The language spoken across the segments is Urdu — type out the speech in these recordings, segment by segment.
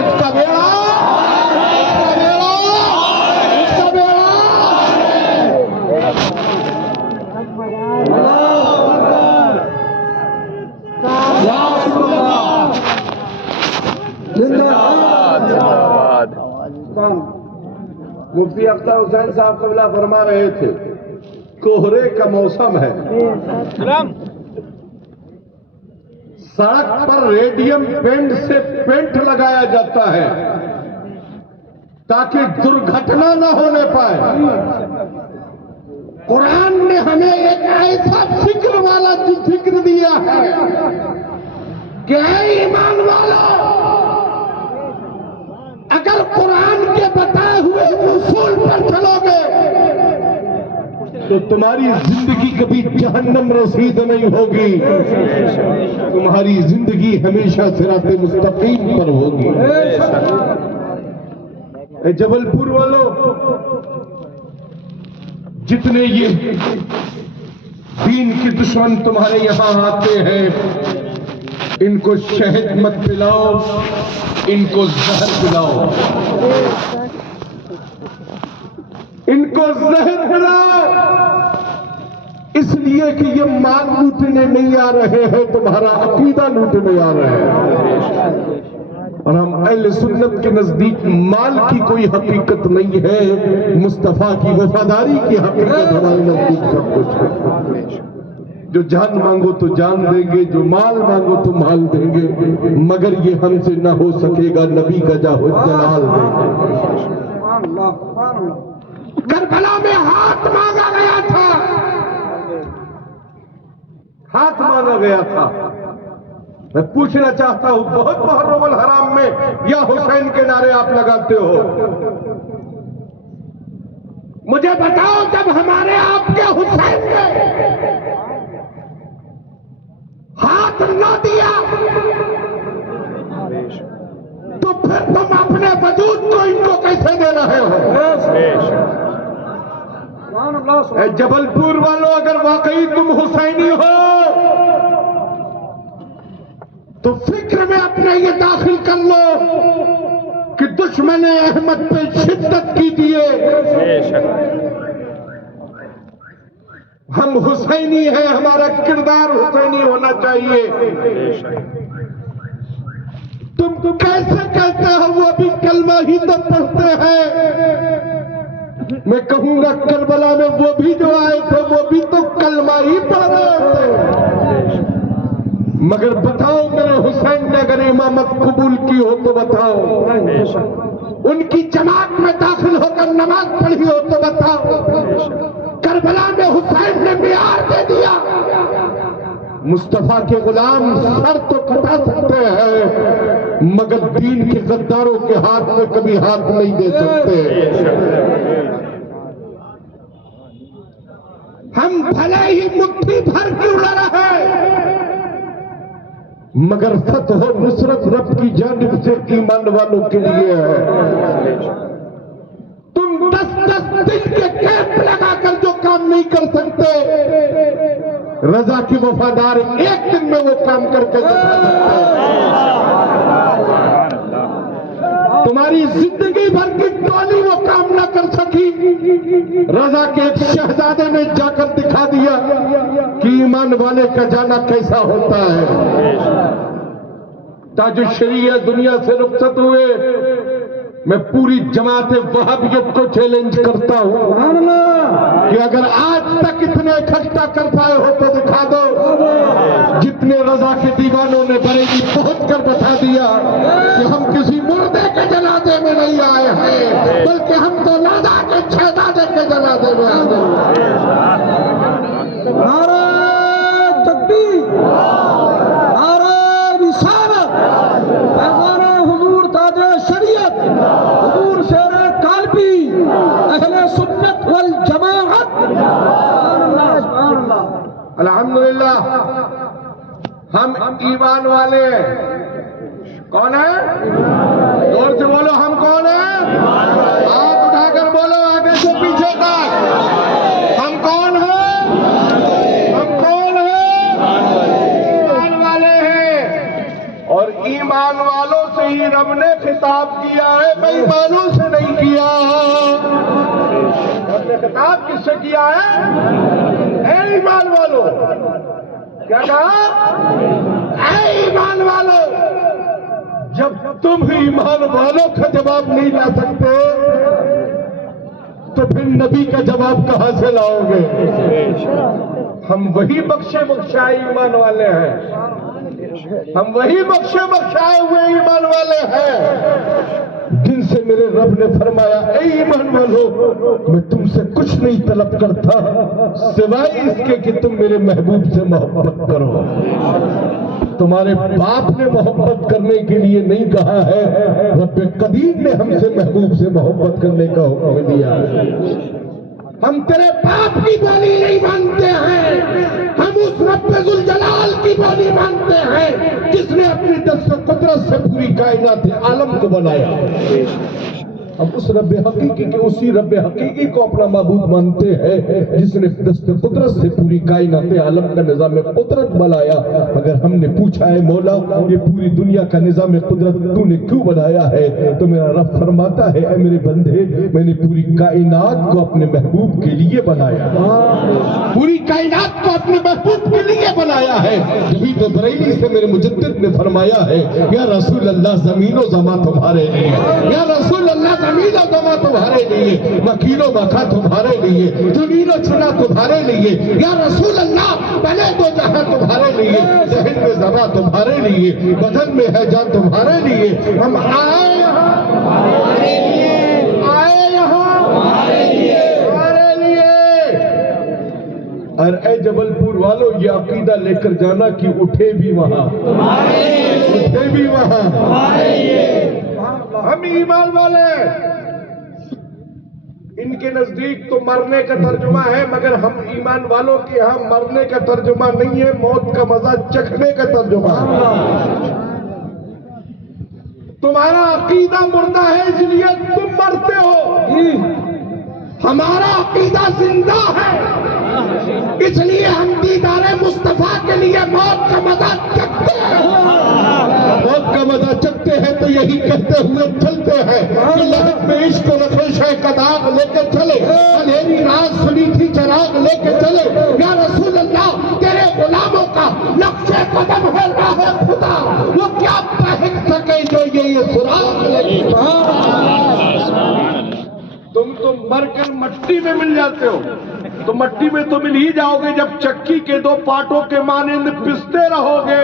اس کا بیڑا مفتی اختر حسین صاحب قبلہ فرما رہے تھے کوہرے کا موسم ہے، سڑک پر ریڈیم پینٹ سے پینٹ لگایا جاتا ہے تاکہ درگھٹنا نہ ہونے پائے۔ قرآن نے ہمیں ایک ایسا فکر والا فکر دیا ہے کہ اے ایمان والو، اگر قرآن کے بتائے ہوئے اصول پر چلو گے تو تمہاری زندگی کبھی جہنم رسید نہیں ہوگی، تمہاری زندگی ہمیشہ صراط مستقیم پر ہوگی۔ اے جبل پور والوں، جتنے یہ دین کے دشمن تمہارے یہاں آتے ہیں، ان کو شہد مت پلاؤ، ان کو زہر پلاؤ، ان کو زہر پلاؤ، اس لیے کہ یہ مال لوٹنے نہیں آ رہے ہیں، تمہارا عقیدہ لوٹنے آ رہے ہیں۔ اور ہم اہل سنت کے نزدیک مال کی کوئی حقیقت نہیں ہے، مصطفیٰ کی وفاداری کی حقیقت ہمارے نزدیک سب کچھ ہے۔ جو جان مانگو تو جان دیں گے، جو مال مانگو تو مال دیں گے، مگر یہ ہم سے نہ ہو سکے گا، نبی کا جاہ جلال دیں گے۔ کربلا میں ہاتھ مانگا گیا تھا، ہاتھ مانگا گیا تھا۔ میں پوچھنا چاہتا ہوں، بہت محرم الحرام میں یا حسین کے نعرے آپ لگاتے ہو، مجھے بتاؤ جب ہمارے آپ کے حسین نے ہاتھ نہ دیا تو پھر تم اپنے وجود کو ان کو کیسے دے رہے ہو؟ اے جبل پور والوں، اگر واقعی تم حسینی ہو تو فکر میں اپنے یہ داخل کر لو کہ دشمن احمد پہ شدت کیجیے، ہم حسینی ہیں، ہمارا کردار حسینی ہونا چاہیے۔ تم کیسے کہتے ہو وہ بھی کلمہ ہی تو پڑھتے ہیں؟ میں کہوں گا کربلا میں وہ بھی جو آئے تھے وہ بھی تو کلمہ ہی پڑھ رہے تھے، مگر بتاؤ میرے حسین نے اگر امامت قبول کی ہو تو بتاؤ، ان کی جماعت میں داخل ہو کر نماز پڑھی ہو تو بتاؤ، کربلا میں حسین نے معیار دے دیا۔ مصطفیٰ کے غلام سر تو کٹا سکتے ہیں مگر دین کے غداروں کے ہاتھ میں کبھی ہاتھ نہیں دے سکتے۔ ہم بھلے ہی مٹھی بھر کیوں نہ رہے مگر فتح و نصرت رب کی جانب سے ایمان والوں کے لیے ہے۔ تم 10 دن کے کیمپ لگا کر جو کام نہیں کر سکتے، رضا کی وفادار ایک دن میں وہ کام کر کے دکھا سکتے ہیں۔ تمہاری زندگی بھر کی ٹولی وہ کام نہ کر سکی، رضا کے ایک شہزادے نے جا کر دکھا دیا کہ ایمان والے کا جانا کیسا ہوتا ہے۔ تاج الشریعہ دنیا سے رخصت ہوئے، میں پوری جماعت وہابیت کو چیلنج کرتا ہوں کہ اگر آج تک اتنے اکٹھا کر پائے ہو تو دکھا دو۔ جتنے رضا کے دیوانوں نے بریلی پہنچ کر بتا دیا کہ ہم کسی مردے کے جنازے میں نہیں آئے ہیں بلکہ ہم تو رضا کے شہزادے کے جنازے میں آئے ہیں۔ نعرہ تکبیر، نعرہ رسالت، پیغام حضور تاج شریعت، حضور شیر قلبی، اہل سنت والجماعت۔ الحمدللہ ہم ایمان والے ہیں۔ کون ہے؟ زور سے بولو، ہم کون ہیں؟ ہاتھ اٹھا کر بولو آگے سے پیچھے تک، ہم کون ہیں؟ ہم کون ہیں؟ ایمان والے ہیں، اور ایمان والوں سے ہی رب نے خطاب کیا ہے، بے ایمانوں سے نہیں کیا۔ رب نے خطاب کس سے کیا ہے؟ اے ایمان والو، کیا کہا؟ اے ایمان والو۔ جب تم ایمان والوں کا جواب نہیں لا سکتے تو پھر نبی کا جواب کہاں سے لاؤ گے؟ ہم وہی بخشے بخشائے ایمان والے ہیں، ہم وہی بخشے بخشائے ہوئے ایمان والے ہیں جن سے میرے رب نے فرمایا اے ایمان والو، میں تم سے کچھ نہیں طلب کرتا سوائے اس کے کہ تم میرے محبوب سے محبت کرو۔ تمہارے باپ نے محبت کرنے کے لیے نہیں کہا ہے، رب قدیم نے ہم سے محبوب سے محبت کرنے کا حکم دیا ہے۔ ہم تیرے باپ کی بولی نہیں مانتے ہیں، ہم اس رب ذوالجلال کی بولی مانتے ہیں جس نے اپنی دست قدرت سے پوری کائنات عالم کو بنایا۔ ہم اس رب حقیقی کے اسی رب حقیقی کو اپنا معبود مانتے ہیں جس نے دست قدرت سے پوری کائنات عالم کا نظام قدرت بنایا۔ اگر ہم نے پوچھا ہے مولا یہ پوری دنیا کا نظام قدرت تو نے کیوں بنایا ہے، تو میرا رب فرماتا ہے اے میرے بندے، میں نے پوری کائنات کو اپنے محبوب کے لیے بنایا، پوری کائنات کو اپنے محبوب کے لیے بنایا ہے۔ یہی تو بریلی سے میرے مجدد نے فرمایا ہے یا رسول اللہ زمین و زمان تمہارے لیے، یا رسول اللہ زمین و زمان تمہارے لیے، مکین و مکہ تمہارے لیے، زمین و چنا تمہارے لیے، یا رسول اللہ بنے دو جہاں تمہارے لیے، ذہن میں زباں تمہارے لیے، بدن میں ہے جان تمہارے لیے۔ ہم آئے یہاں تمہارے لیے، آئے یہاں تمہارے لیے، تمہارے لیے۔ اور اے جبل پور والو یہ عقیدہ لے کر جانا کہ اٹھے بھی وہاں تمہارے لیے، اٹھے بھی وہاں تمہارے لیے۔ ہم ایمان والے، ان کے نزدیک تو مرنے کا ترجمہ ہے، مگر ہم ایمان والوں کے ہاں مرنے کا ترجمہ نہیں ہے، موت کا مزہ چکھنے کا ترجمہ ہے۔ تمہارا عقیدہ مردہ ہے اس لیے تم مرتے ہو، ہمارا عقیدہ زندہ ہے اس لیے ہم دیدار مصطفیٰ کے لیے موت کا مزہ چکھتے ہیں۔ موت کا مزہ چکتے ہیں تو یہی کہتے ہوئے چلتے ہیں کہ لہب میں عشق و رخش کا داغ لے کے چلے، اندھیری رات سنی تھی چراغ لے کے چلے، یا رسول اللہ تیرے غلاموں کا نقش قدم ہے راہ خدا، وہ کیا پہن سکے جو یہ سراغ لگے۔ تم تو مر کر مٹی میں مل جاتے ہو، تو مٹی میں تو مل ہی جاؤ گے جب چکی کے دو پاٹوں کے مانند پستے رہو گے،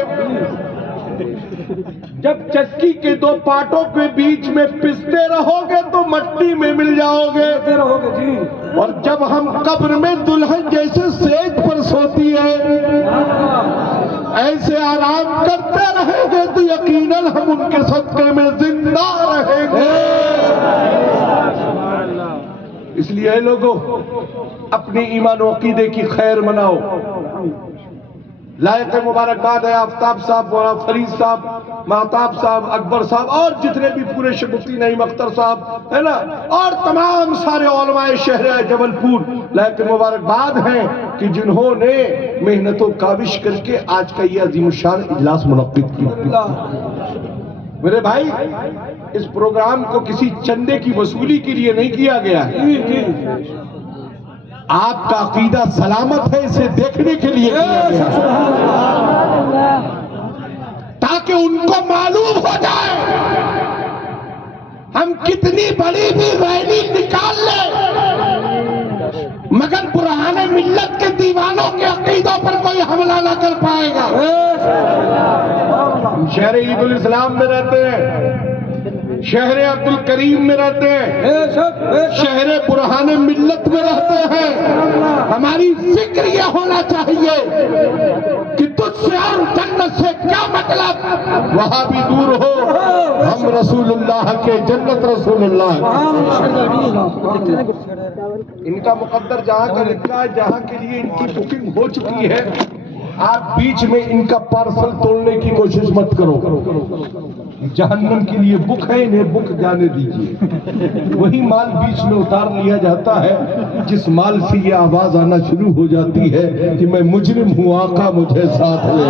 جب چکی کے دو پاٹوں کے بیچ میں پستے رہو گے تو مٹی میں مل جاؤ گے۔ اور جب ہم قبر میں دلہن جیسے سیج پر سوتی ہے ایسے آرام کرتے رہیں گے تو یقیناً ہم ان کے صدقے میں زندہ رہیں گے۔ اس لیے اے لوگوں اپنی ایمان و عقیدے کی خیر مناؤ۔ لائق مبارکباد ہے آفتاب صاحب، مولانا فرید صاحب، مہتاب صاحب، اکبر صاحب اور جتنے بھی پورے شگفتی نعیم اختر صاحب ہے نا، اور تمام سارے علماء شہر جبل پور لائق مبارکباد ہیں کہ جنہوں نے محنت و کاوش کر کے آج کا یہ عظیم الشان اجلاس منعقد کیا۔ میرے بھائی اس پروگرام کو کسی چندے کی وصولی کے لیے نہیں کیا گیا ہے، آپ کا عقیدہ سلامت ہے اسے دیکھنے کے لیے کیا گیا تاکہ ان کو معلوم ہو جائے ہم کتنی بڑی بھی ریلی نکال لیں مگر برہان ملت کے دیوانوں کے عقیدوں پر کوئی حملہ نہ کر پائے گا۔ ہم شہر عید الاسلام میں رہتے ہیں، شہر عبد الکریم میں رہتے ہیں، شہر برہان ملت میں رہتے ہیں۔ ہماری فکر یہ ہونا چاہیے کہ تجھ سے اور جنت سے کیا مطلب، وہاں بھی دور ہو ہم رسول اللہ کے، جنت رسول اللہ۔ ان کا مقدر جہاں کا لکھا ہے، جہاں کے لیے ان کی بکنگ ہو چکی ہے، آپ بیچ میں ان کا پارسل توڑنے کی کوشش مت کرو۔ جہنم کے لیے بک ہے، انہیں بک جانے دیجیے۔ وہی مال بیچ میں اتار لیا جاتا ہے جس مال سے یہ آواز آنا شروع ہو جاتی ہے کہ میں مجرم ہوں، آقا مجھے ساتھ لے۔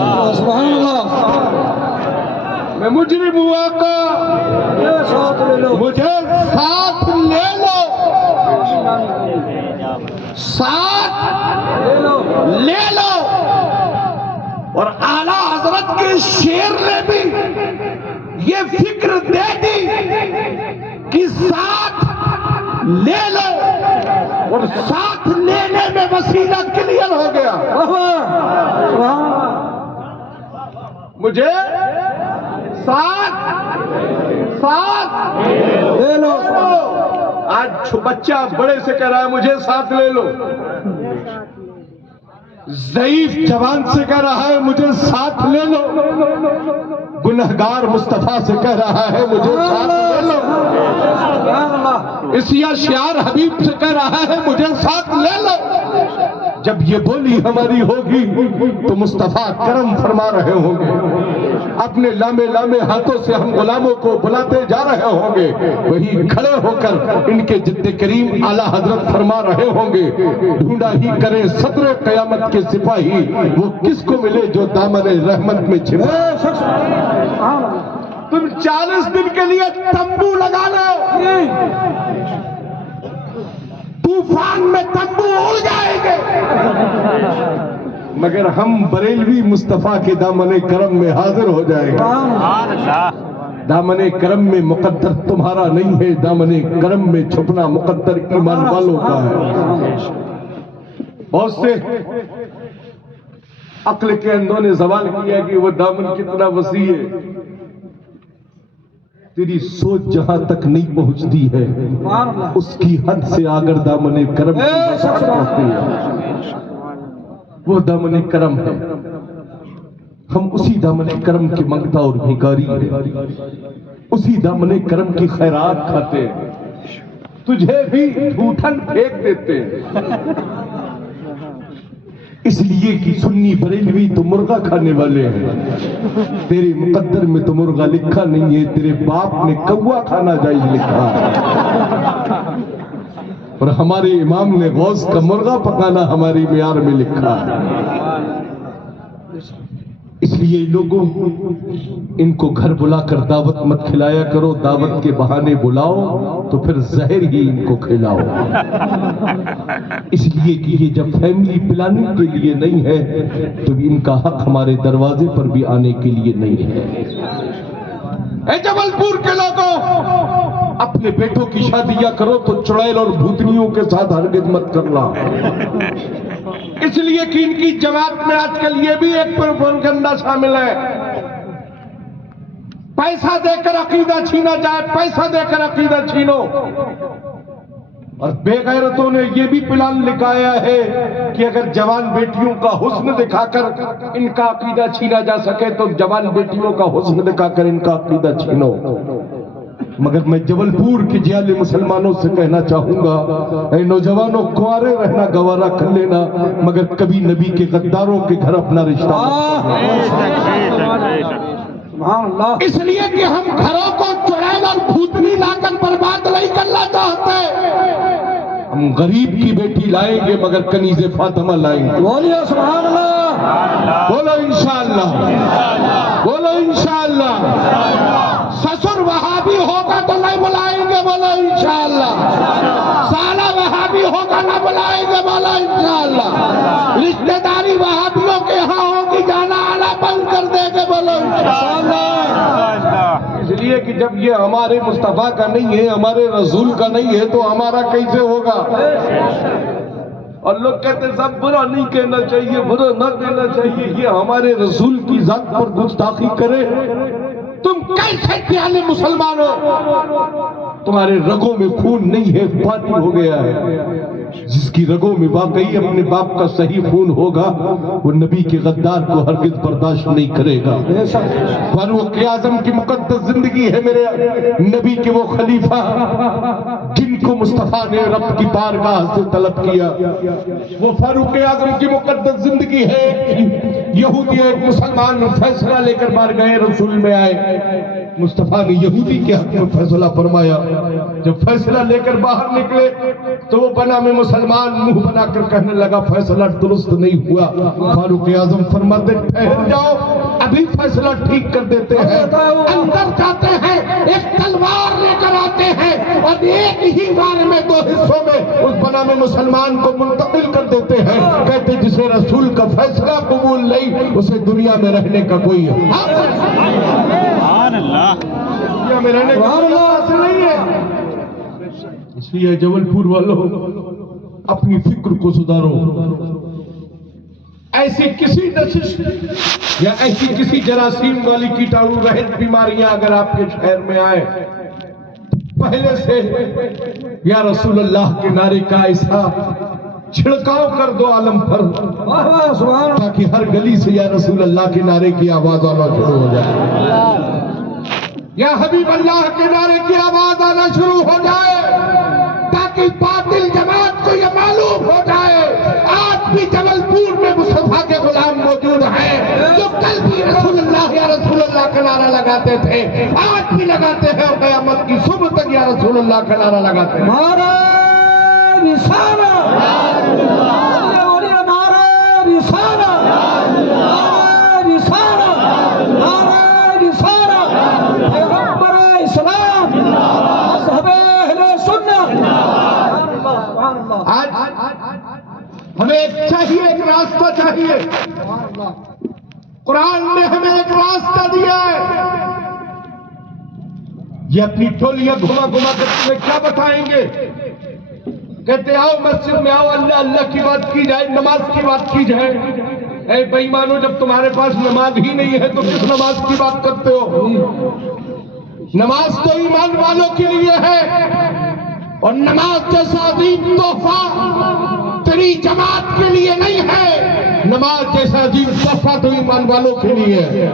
میں مجرم ہوا کا مجھے ساتھ لے لو، ساتھ لے لو۔ اور اعلیٰ حضرت کے شیر نے بھی یہ فکر دے دی کہ ساتھ لے لو، اور ساتھ لینے میں وسیلہ کلیئر ہو گیا۔ مجھے ساتھ لے لو۔ آج بچہ بڑے سے کہہ رہا ہے مجھے ساتھ لے لو، ضعیف جوان سے کہہ رہا ہے مجھے ساتھ لے لو، گنہگار مصطفیٰ سے کہہ رہا ہے مجھے ساتھ لے لو، اسیا شیار حبیب سے کہہ رہا ہے مجھے ساتھ لے لو۔ جب یہ بولی ہماری ہوگی تو مصطفیٰ کرم فرما رہے ہوں گے، اپنے لامے لامے ہاتھوں سے ہم غلاموں کو بلاتے جا رہے ہوں گے، وہی کھڑے ہو کر ان کے جد کریم اعلیٰ حضرت فرما رہے ہوں گے، ڈھونڈا ہی کرے صدر قیامت کے سپاہی، وہ کس کو ملے جو دامن رحمت میں چھپے۔ تم 40 دن کے لیے تمبو لگا لو، طوفان میں تمبو اڑ جائیں گے، مگر ہم بریلوی مصطفیٰ کے دامن کرم میں حاضر ہو جائیں گے۔ دامن کرم میں مقدر تمہارا نہیں ہے، دامن کرم میں چھپنا مقدر ایمان والوں کا ہے۔ بہت سے عقل کے اندھوں نے سوال کیا کہ وہ دامن کتنا وسیع ہے، تیری سوچ جہاں تک نہیں پہنچتی ہے اس کی حد سے آگر دامن کرم کی بات کرتے ہیں۔ وہ دامن کرم ہے، ہم اسی دامن کرم کے منگتا اور بھیکاری ہیں، اسی دامن کرم کی خیرات کھاتے ہیں، تجھے بھی ڈھوٹھن پھینک دیتے ہیں، اس لیے کہ سنی بریلوی تو مرغا کھانے والے ہیں، تیرے مقدر میں تو مرغا لکھا نہیں ہے، تیرے باپ نے کوا کھانا جائز لکھا ہے، اور ہمارے امام نے غوث کا مرغا پکانا ہماری معیار میں لکھا ہے۔ اس لیے لوگوں ان کو گھر بلا کر دعوت مت کھلایا کرو، دعوت کے بہانے بلاؤ تو پھر زہر ہی ان کو کھلاؤ، اس لیے کہ یہ جب فیملی پلاننگ کے لیے نہیں ہے تو ان کا حق ہمارے دروازے پر بھی آنے کے لیے نہیں ہے۔ اے جبل پور کے لوگوں، اپنے بیٹوں کی شادیاں کرو تو چڑیل اور بھوتنیوں کے ساتھ ہرگز مت کرنا، اس لیے کہ ان کی جماعت میں آج کل یہ بھی ایک پروپیگنڈا شامل ہے، پیسہ دے کر عقیدہ چھینا جائے، پیسہ دے کر عقیدہ چھینو، اور بے غیرتوں نے یہ بھی پلان لکھایا ہے کہ اگر جوان بیٹیوں کا حسن دکھا کر ان کا عقیدہ چھینا جا سکے تو جوان بیٹیوں کا حسن دکھا کر ان کا عقیدہ چھینو۔ مگر میں جبل پور کے جیال مسلمانوں سے کہنا چاہوں گا، اے نوجوانوں، کنوارے رہنا گوارا کر لینا، مگر کبھی نبی کے غداروں کے گھر اپنا رشتہ مت، اس لیے کہ ہم گھروں کو چڑیل اور بھوتنی لا کر برباد نہیں کرنا چاہتے، ہم غریب کی بیٹی لائیں گے مگر کنیز فاطمہ لائیں گے۔ بولیے سبحان اللہ، بولو انشاءاللہ، بولو انشاءاللہ۔ سسر وہابی ہوگا تو نہیں بلائیں گے، بولو انشاءاللہ۔ سالہ وہابی ہوگا نہ بلائیں گے، بولو انشاءاللہ۔ رشتہ داری وہابیوں کے ہاں ہوگی، جانا آنا بند کر دیں گے، بولو انشاءاللہ۔ اس لیے کہ جب یہ ہمارے مصطفیٰ کا نہیں ہے، ہمارے رسول کا نہیں ہے تو ہمارا کیسے ہوگا؟ اور لوگ کہتے ہیں سب برا نہیں کہنا چاہیے، برا نہ کہنا چاہیے، یہ ہمارے رسول کی ذات پر گستاخی کرے، تم کیسے پیالے مسلمان ہو؟ تمہارے رگوں میں خون نہیں ہے، پانی ہو گیا ہے۔ جس کی رگوں میں واقعی اپنے باپ کا صحیح خون ہوگا وہ نبی کے غدار کو ہرگز برداشت نہیں کرے گا۔ فاروق اعظم کی مقدس زندگی ہے، میرے نبی کے وہ خلیفہ جن کو مصطفیٰ نے رب کی بارگاہ سے طلب کیا، وہ فاروق اعظم کی مقدس زندگی ہے۔ یہودی ایک مسلمان فیصلہ لے کر بارگاہ رسول میں آئے، مصطفیٰ نے یہودی کے حق میں فیصلہ فرمایا، جب فیصلہ لے کر باہر نکلے تو وہ بنا میں مسلمان منہ بنا کر کہنے لگا فیصلہ درست نہیں ہوا۔ فاروق اعظم فرماتے ٹھہر جاؤ، ابھی فیصلہ ٹھیک کر دیتے ہیں. اندر جاتے ہیں, ایک تلوار لے کر آتے ہیں اور ایک ہی بار میں 2 حصوں میں اس بنام مسلمان کو منتقل کر دیتے ہیں. کہتے جسے رسول کا فیصلہ قبول نہیں اسے دنیا میں رہنے کا کوئی دنیا میں رہنے کا حاصل نہیں ہے. اس لیے جبل پور والوں اپنی فکر کو سدھارو. ایسی کسی نشش یا ایسی کسی جراثیم والی کیٹاڑو رہت بیماریاں اگر آپ کے شہر میں آئے, پہلے سے یا رسول اللہ کے نعرے کا ایسا چھڑکاؤ کر دو عالم پر تاکہ ہر گلی سے یا رسول اللہ کے نعرے کی آواز آنا شروع ہو جائے, یا حبیب اللہ کے نعرے کی آواز آنا شروع ہو جائے, تاکہ باطل جماعت کو یہ معلوم ہو جائے آج بھی جبل پور میں مصطفیٰ کے غلام موجود ہیں جو کل بھی رسول اللہ یا رسول اللہ کا نعرہ لگاتے تھے, آج بھی لگاتے ہیں اور قیامت کی صبح تک یا رسول اللہ کا نعرہ لگاتے ہیں. نعرہ رسالت, نعرہ رسالت, نعرہ رسالت, نعرہ رسالت, پیغمبر اسلام, مذہب اہل سنت. آج ہمیں ایک چاہیے, ایک راستہ چاہیے. قرآن نے ہمیں ایک راستہ دیا ہے. یہ اپنی ٹولیاں گھما گھما کر تمہیں کیا بتائیں گے؟ کہتے آؤ مسجد میں آؤ, اللہ اللہ کی بات کی جائے, نماز کی بات کی جائے. اے بے ایمانو, جب تمہارے پاس نماز ہی نہیں ہے تو کس نماز کی بات کرتے ہو؟ نماز تو ایمان والوں کے لیے ہے, اور نماز جیسا عظیم تحفہ تیری جماعت کے لیے نہیں ہے. نماز جیسا عظیم تحفہ تو ایمان والوں کے لیے ہے.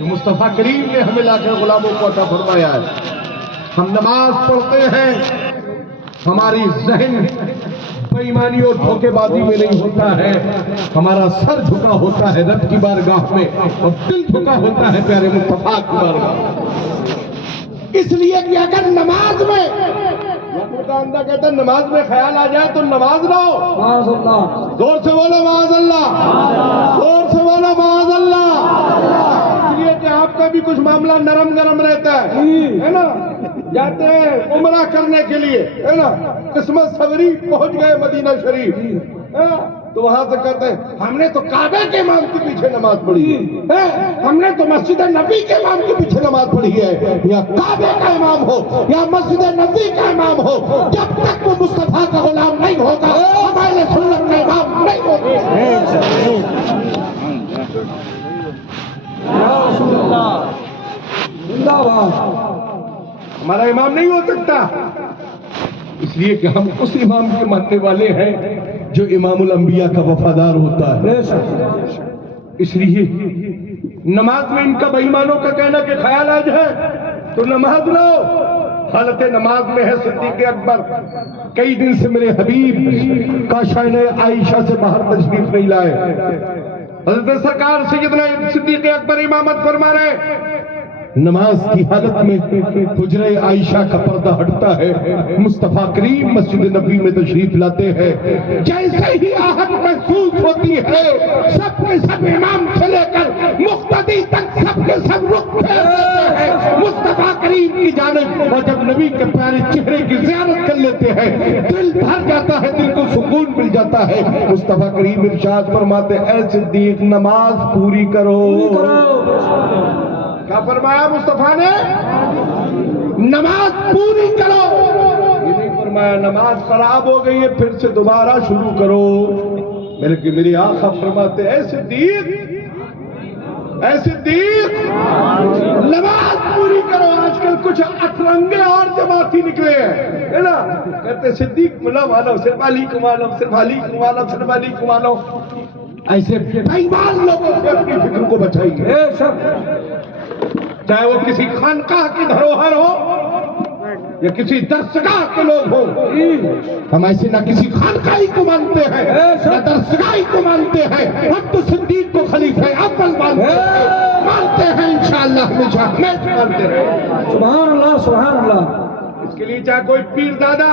مصطفیٰ کریم نے ہمیں لا کر غلاموں کو عطا فرمایا ہے. ہم نماز پڑھتے ہیں, ہماری ذہن بے ایمانی اور دھوکے بازی میں نہیں ہوتا ہے, ہمارا سر جھکا ہوتا ہے رب کی بارگاہ میں اور دل جھکا ہوتا ہے پیارے مصطفیٰ کی بارگاہ. اس لیے کہ اگر نماز میں اندر کہتا ہے نماز میں خیال آ جائے تو نماز نہ ہو. زور سے بولو معاذ اللہ, زور سے بولو معاذ اللہ. اس لیے کہ آپ کا بھی کچھ معاملہ نرم نرم رہتا ہے نا. جاتے ہیں عمرہ کرنے کے لیے, ہے نا, قسمت سوری پہنچ گئے مدینہ شریف, تو وہاں سے کہتے ہیں ہم نے تو کعبے کے امام کے پیچھے نماز پڑھی ہے, ہم نے تو مسجد نبی کے امام کے پیچھے نماز پڑھی ہے. یا کعبے کا امام ہو یا مسجد نبی کا امام ہو, جب تک وہ مصطفیٰ کا غلام نہیں ہوگا ہمارے سنت کا امام نہیں ہوگا. ہمارا امام نہیں ہو سکتا, اس لیے کہ ہم اس امام کے ماننے والے ہیں جو امام الانبیاء کا وفادار ہوتا ہے. اس لیے نماز میں ان کا بے ایمانوں کا کہنا کہ خیال آ جائے تو نماز لو. حالت نماز میں ہے صدیق اکبر کئی دن سے میرے حبیب کاشان عائشہ سے باہر تشریف نہیں لائے. حضرت سرکار سیدنا صدیق اکبر امامت فرما رہے, نماز کی حالت میں حجرہ عائشہ کا پردہ ہٹتا ہے, مصطفیٰ کریم مسجد نبی میں تشریف لاتے ہیں. جیسے ہی آہٹ محسوس ہوتی ہے سب کے سب امام سے لے کر مقتدی تک سب کے سب رخ پھیر دیتے ہیں مصطفیٰ کریم کی جانب, اور جب نبی کے پیارے چہرے کی زیارت کر لیتے ہیں دل بھر جاتا ہے, دل کو سکون مل جاتا ہے. مصطفیٰ کریم ارشاد فرماتے اے صدیق نماز پوری کرو. کیا فرمایا مصطفیٰ نے؟ نماز پوری کرو. یہ نہیں فرمایا نماز خراب ہو گئی ہے پھر سے دوبارہ شروع کرو. میرے آقا فرماتے اے صدیق, اے صدیق نماز پوری کرو. آج کل کچھ اترنگے اور جماعتی نکلے ہیں, ہے نا, کہتے صدیق کو نہ مانو, صرف علی کو مانو, صرف علی کو مانو, صرف علی کو مانو. ایسے بے ایمان لوگوں سے اپنی فکر کو بچائیے, چاہے وہ کسی خانقاہ کی دھروہر ہو یا کسی درسگاہ کے لوگ ہوں. ہم ایسے نہ کسی خانقاہی کو مانتے ہیں نہ درسگاہی کو مانتے ہیں, ہم تو صدیق کو خلیفہ اول مانتے ہیں انشاءاللہ, ہمیشہ مانتے ہیں. سبحان اللہ, سبحان اللہ. اس کے لیے چاہے کوئی پیر دادا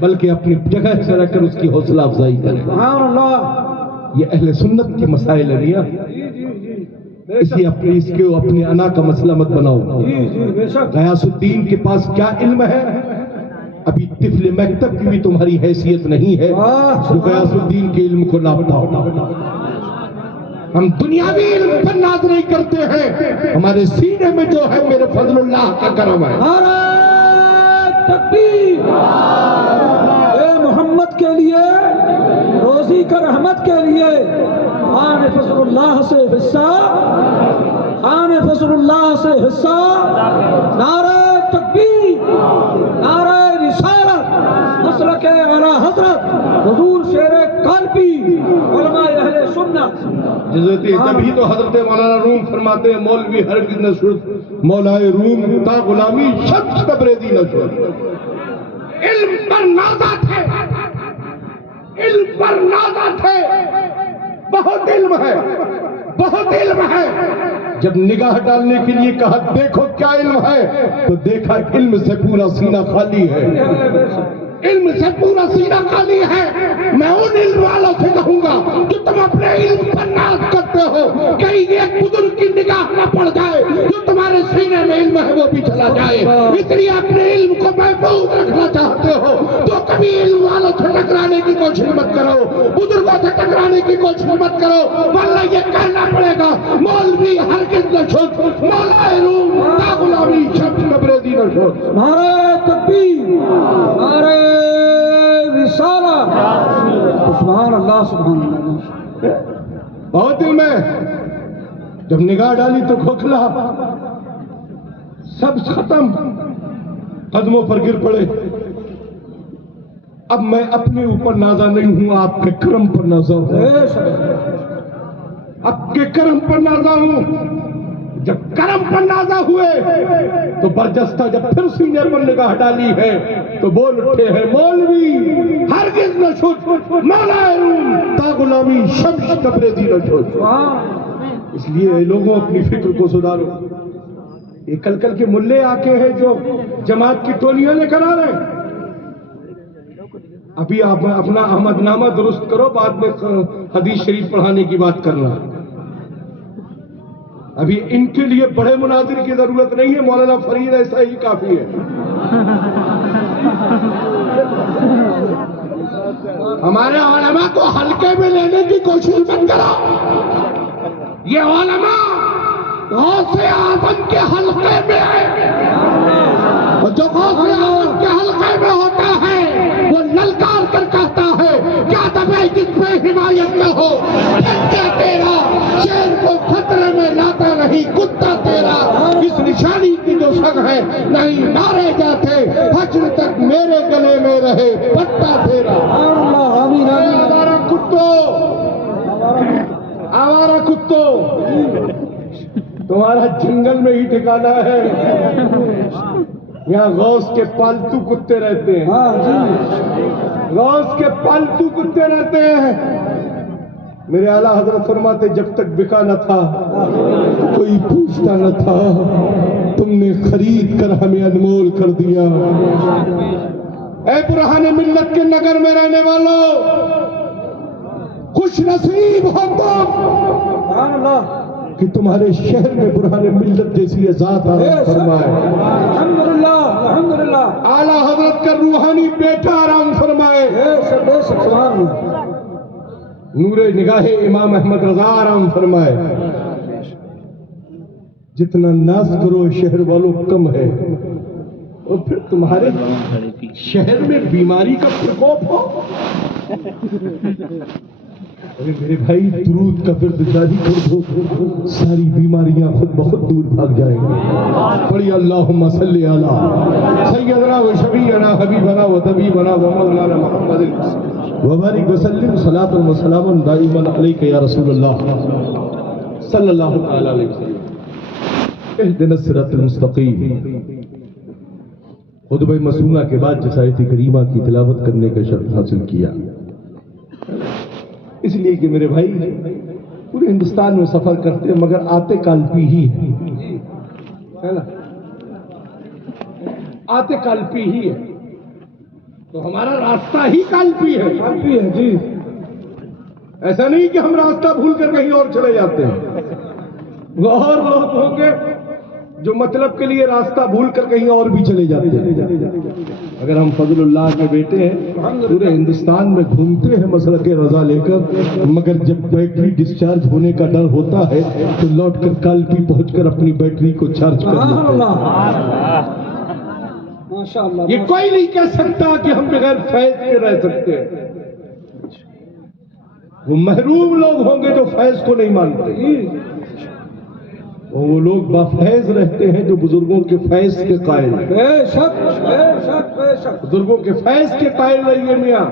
بلکہ اپنی جگہ سے رہ کر اس کی حوصلہ افزائی کریں. سبحان اللہ. یہ اہل سنت کے مسائل ہیں میاں. اسی اس کے اپنے انا کا مسئلہ مت بناؤ. جی بے شک. غیاث الدین کے پاس کیا علم ہے؟ ابھی طفل مکتب کی بھی تمہاری حیثیت نہیں ہے جو غیاث الدین کے علم کو ناپتا ہو. ہم دنیاوی علم پر ناز نہیں کرتے ہیں، ہمارے سینے میں جو ہے میرے فضل اللہ کا کرم ہے. نعرہ تکبیر. اے محمد کے لیے، روزی کا رحمت کے لیے خان فضل اللہ سے حصہ، خان فضل اللہ سے حصہ. نعرہ تکبیر، نعرہ رسالت، مسلک اعلی حضرت حضور شیر قلبی علماء اہل سنت. جبھی تو حضرت مولانا روم فرماتے ہیں مولوی ہرگز نہ شد مولائے روم تا غلامی شمس تبریزی نہ شد. علم پر نازا تھے، علم پر نازا تھے. بہت علم ہے، بہت علم ہے. جب نگاہ ڈالنے کے لیے کہا دیکھو کیا علم ہے، تو دیکھا علم سے پورا سینہ خالی ہے. علم سے پورا سینہ خالی ہے. میں ان علم والوں سے کہوں گا کہ تم اپنے علم پر ناز کرتے ہو، کہیں ایک بزرگ کی نگاہ نہ پڑ جائے، جو تمہارے سینے میں علم ہے وہ بھی چلا جائے. اس لیے اپنے علم کو محفوظ رکھنا چاہتے ہو تو کبھی علم والوں سے ٹکرانے کی کوشش مت کرو، بزرگوں سے ٹکرانے کی کوشش مت کرو، ورنہ یہ کہنا پڑے گا مولوی ہرگز نہ شد مولائے روم تا غلامی شمس تبریزی نہ شد. نعرہ تکبیر، نعرہ رسالت. سبحان اللہ، سبحان اللہ. بہت علم ہے. جب نگاہ ڈالی تو کھوکھلا، سب ختم، قدموں پر گر پڑے. اب میں اپنے اوپر نازا نہیں ہوں، آپ کے کرم پر نازا ہوں. آپ کے کرم پر نازا ہوں. جب کرم پر نازا ہوئے تو برجستہ جب پھر سینے پر نگاہ ڈالی ہے تو بول اٹھے ہیں مولوی ہرگز نہ شد مولائے روم تا غلامی شمس تبریزی نہ شد. اس لیے لوگوں اپنی فکر کو سدھارو. یہ کل کل کے ملے آکے ہیں جو جماعت کی ٹولیاں لے کر آ رہے ہیں. ابھی آپ اپنا احمد نامہ درست کرو، بعد میں حدیث شریف پڑھانے کی بات کرنا. ابھی ان کے لیے بڑے مناظر کی ضرورت نہیں ہے، مولانا فرید ایسا ہی کافی ہے. ہمارے علماء کو ہلکے میں لینے کی کوشش مت کرو. یہ علماء غوث اعظم کے حلقے میں ہے، اور جو غوث اعظم کے حلقے میں ہوتا ہے وہ للکار کر کہتا ہے کیا دبے جس پہ حمایت میں ہو. تیرا شیر کو خطرے میں لاتا نہیں کتا تیرا، اس نشانی کی جو سگ ہے نہیں مارے جاتے، حشر تک میرے گلے میں رہے پٹا تیرا. آوارہ کتو، آوارہ کتو، تمہارا جنگل میں ہی ٹھکانا ہے. یہاں غوث کے پالتو کتے رہتے ہیں، غوث کے پالتو کتے رہتے ہیں. میرے اعلیٰ حضرت فرماتے جب تک بکا نہ تھا کوئی پوچھتا نہ تھا، تم نے خرید کر ہمیں انمول کر دیا. اے برہان ملت کے نگر میں رہنے والوں، خوش نصیب ہو تم کہ تمہارے شہر میں برہان ملت جیسی ذات آرام فرمائے. الحمدللہ، الحمدللہ. اعلیٰ حضرت کا روحانی بیٹا آرام فرمائے. نور نگاہ امام احمد رضا آرام فرمائے. جتنا ناز کرو شہر والوں کم ہے، اور پھر تمہارے شہر میں بیماری کا پرکوپ ہو. ارے میرے بھائی درود کا ورد جاری کر دو، ساری بیماریاں خود بخود دور بھاگ جائیں گی. پڑھی اللہم صلی علی سیدنا و شفیعنا حبیبنا و طبیبنا و مولانا محمد وبارک وسلم صلاۃ و سلام دائما علیک یا رسول اللہ صلی اللہ تعالی علیہ وسلم. اہدنا الصراط المستقیم. خطبہ مسنونہ کے بعد جس آیت کریمہ کی تلاوت کرنے کا شرف حاصل کیا، اس لیے کہ میرے بھائی پورے ہندوستان میں سفر کرتے ہیں مگر آتے کالپی ہی ہے نا، آتے کالپی ہی ہے. تو ہمارا راستہ ہی کالپی ہے. کافی ہے جی. ایسا نہیں کہ ہم راستہ بھول کر کہیں اور چلے جاتے ہیں. وہ اور لوگ ہوں گے جو مطلب کے لیے راستہ بھول کر کہیں اور بھی چلے جاتے ہیں. اگر ہم فضل اللہ کے بیٹے ہیں, پورے ہندوستان میں گھومتے ہیں مسلک رضا لے کر, مگر جب بیٹری ڈسچارج ہونے کا ڈر ہوتا ہے تو لوٹ کر کالپی پہنچ کر اپنی بیٹری کو چارج کر سبحان لیتے ہیں. اللہ, ماشاء اللہ. یہ کوئی نہیں کہہ سکتا کہ ہم بغیر فیض کے رہ سکتے ہیں. وہ محروم لوگ ہوں گے جو فیض کو نہیں مانتے, اور وہ لوگ بافیض رہتے ہیں جو بزرگوں کے فیض کے قائل ہیں. بے شک بے شک بے شک. بزرگوں کے فیض کے قائل رہیے میاں.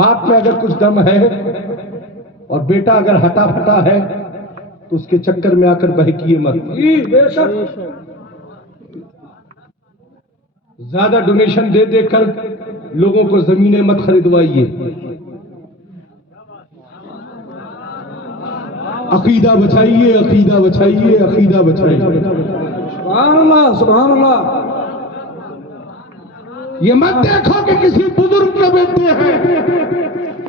باپ میں اگر کچھ دم ہے اور بیٹا اگر ہٹا پھٹا ہے تو اس کے چکر میں آ کر بہکیے مت. جی بے شک. زیادہ ڈونیشن دے دے کر لوگوں کو زمینیں مت خریدوائیے. عقیدہ بچائیے, عقیدہ بچائیے, عقیدہ بچائیے. سبحان اللہ سبحان اللہ. یہ مت دیکھو کہ کسی بزرگ کے بیٹے ہیں,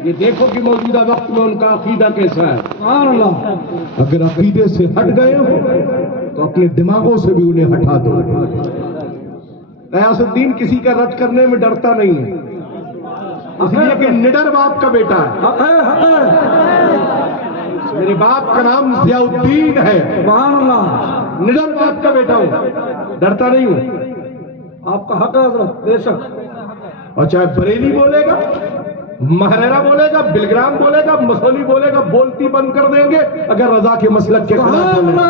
یہ دیکھو کہ موجودہ وقت میں ان کا عقیدہ کیسا ہے. سبحان اللہ. اگر عقیدے سے ہٹ گئے ہو تو اپنے دماغوں سے بھی انہیں ہٹا دو. غیاث الدین کسی کا رد کرنے میں ڈرتا نہیں ہے, اس لیے کہ نڈر باپ کا بیٹا ہے. حق ہے حق ہے. میرے باپ کا نام ضیاء الدین ہے, سبحان اللہ. نڈر باپ کا بیٹا ہوں, ڈرتا نہیں ہوں. آپ کا حق ہے حضرت, بے شک. اور چاہے بریلی بولے گا, مہریرا بولے گا, بلگرام بولے گا, مسولی بولے گا, بولتی بند کر دیں گے اگر رضا کے مسلک کے خلاف بولے گا.